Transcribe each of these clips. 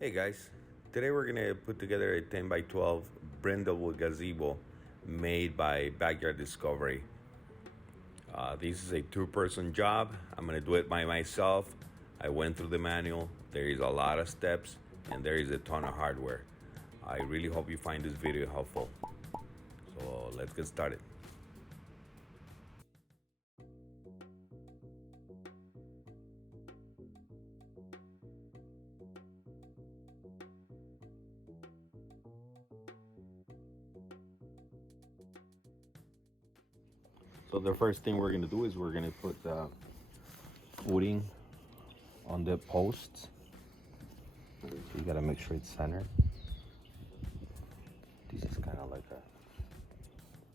Hey guys, today we're gonna put together a 10 by 12 Brindlewood gazebo made by Backyard Discovery. This is a two-person job. I'm gonna do it by myself. I went through the manual. There is a lot of steps and there is a ton of hardware. I really hope you find this video helpful. So let's get started. So the first thing we're gonna do is we're gonna put the footing on the posts. So you gotta make sure it's centered. This is kind of like a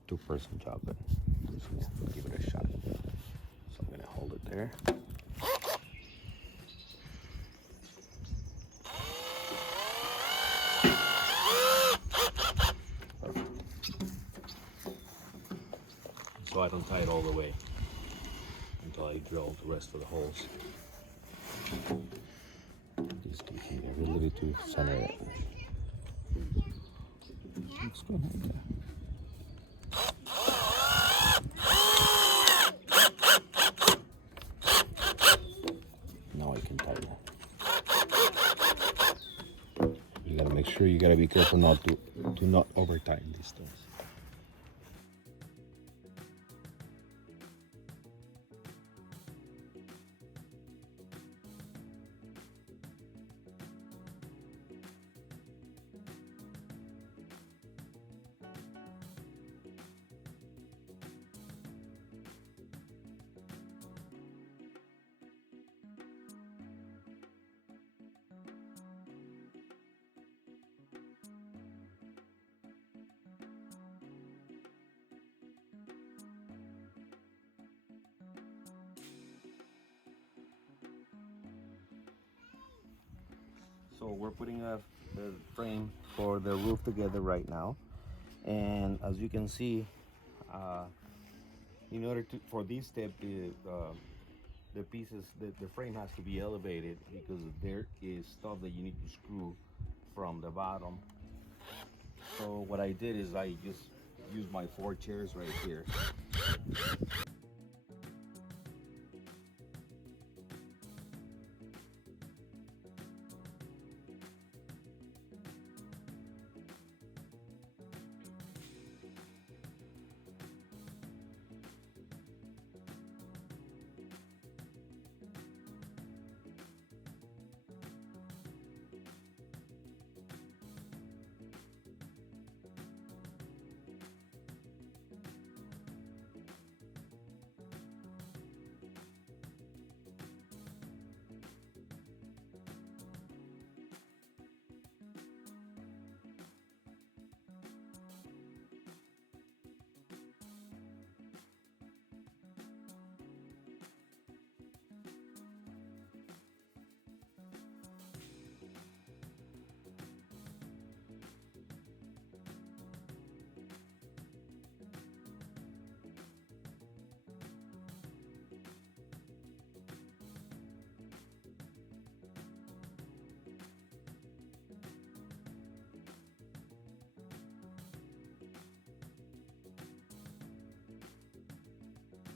two-person job, but I'm just gonna give it a shot. So I'm gonna hold it there. So I don't tie it all the way until I drill the rest of the holes. Just give me the ability to center it. Let's go ahead there. Now I can tighten it. You gotta make sure, you gotta be careful not to not over tighten these things. So we're putting the frame for the roof together right now, and as you can see, in order to for this step, the pieces, the frame has to be elevated because there is stuff that you need to screw from the bottom. So what I did is I just used my 4 chairs right here.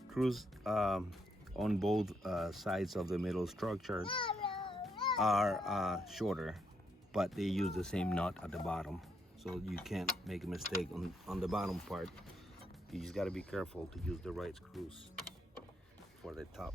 Screws on both sides of the middle structure are shorter, but they use the same nut at the bottom, so you can't make a mistake on the bottom part. You just got to be careful to use the right screws for the top.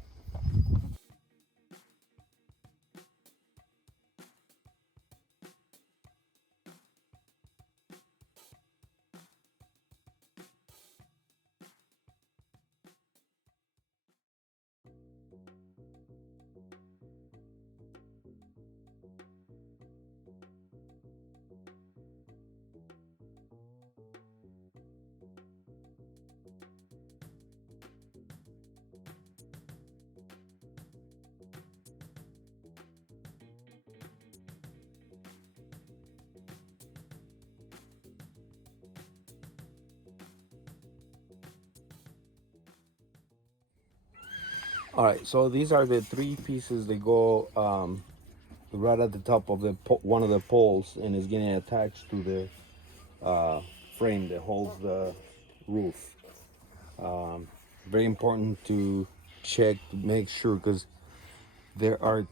All right, so these are the 3 pieces that go right at the top of the one of the poles, and it's getting attached to the frame that holds the roof. Very important to check to make sure, because there are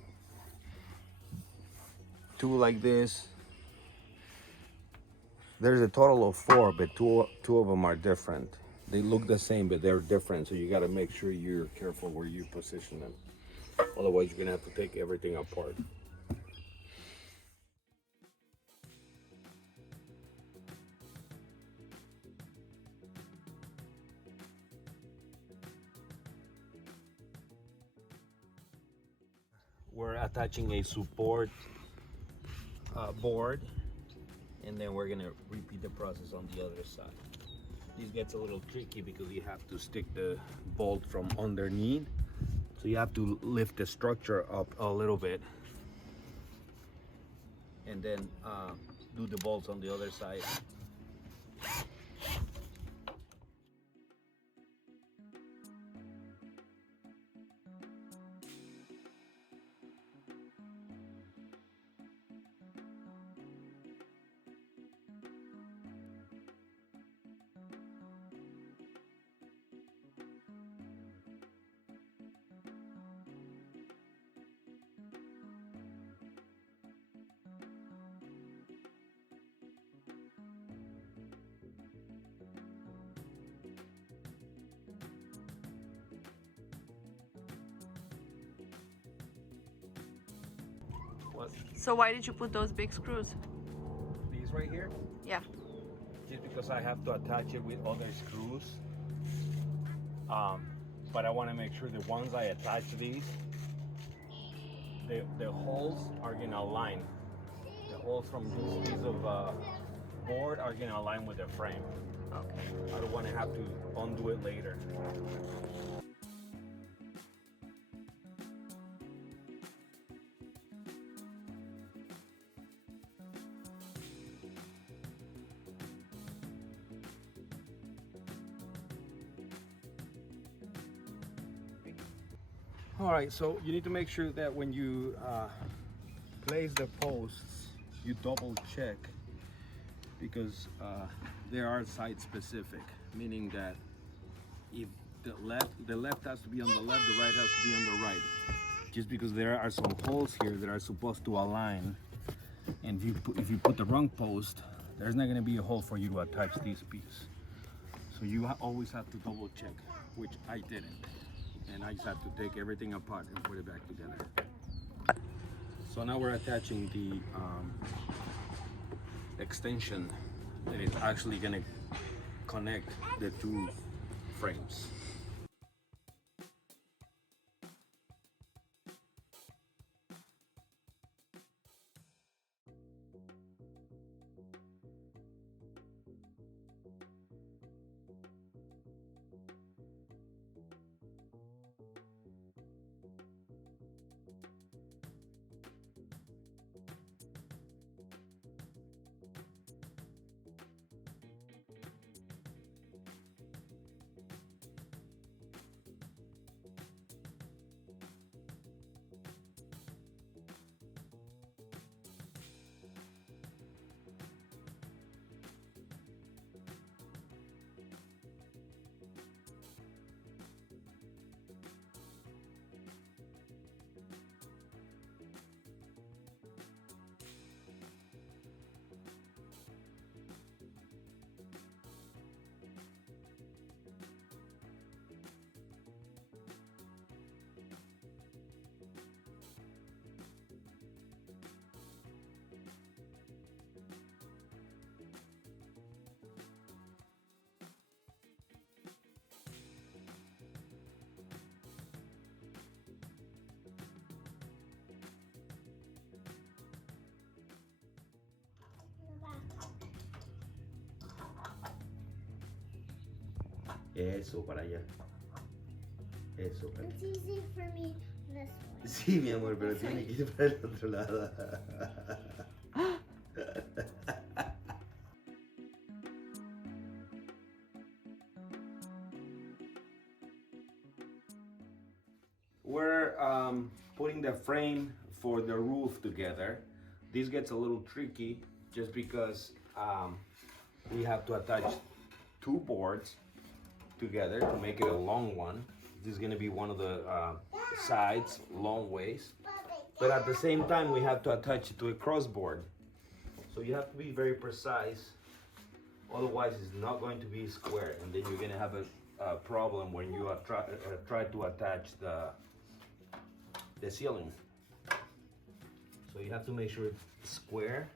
two like this. There's a total of four, but two of them are different. They look the same, but they're different. So you got to make sure you're careful where you position them. Otherwise, you're gonna have to take everything apart. We're attaching a support board, and then we're gonna repeat the process on the other side. This gets a little tricky because you have to stick the bolt from underneath, so you have to lift the structure up a little bit, and then do the bolts on the other side. What? So why did you put those big screws? These right here? Yeah. Just because I have to attach it with other screws. But I want to make sure the ones I attach these, the holes are gonna align. The holes from this piece of board are gonna align with the frame. Okay. I don't want to have to undo it later. All right, so you need to make sure that when you place the posts, you double check, because they are site specific, meaning that if the left has to be on the left, the right has to be on the right. Just because there are some holes here that are supposed to align, and if you put the wrong post, there's not going to be a hole for you to attach this piece. So you always have to double check, which I didn't. And I just have to take everything apart and put it back together. So now we're attaching the extension that is actually going to connect the two frames. Eso, para allá. Eso, para allá. It's easy for me this way. Sí, mi amor, pero tiene que ir para el otro lado. we're putting the frame for the roof together. This gets a little tricky just because we have to attach two boards together to make it a long one. This is going to be one of the sides, long ways. But at the same time, we have to attach it to a crossboard. So you have to be very precise. Otherwise, it's not going to be square. And then you're going to have a problem when you try to attach the ceiling. So you have to make sure it's square.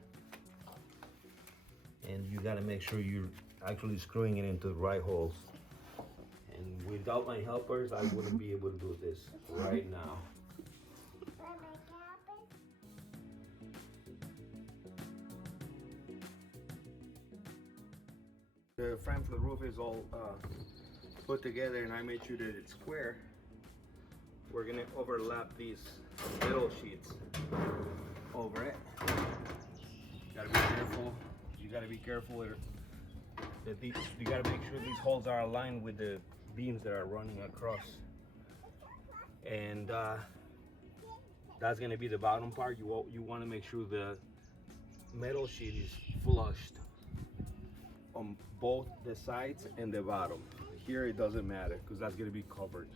And you got to make sure you're actually screwing it into the right holes. And without my helpers, I wouldn't be able to do this right now. The frame for the roof is all put together, and I made sure that it's square. We're gonna overlap these metal sheets over it. You gotta be careful. You gotta be careful that you gotta make sure these holes are aligned with the beams that are running across. And that's gonna be the bottom part. You want to make sure the metal sheet is flushed on both the sides and the bottom. Here it doesn't matter because that's gonna be covered.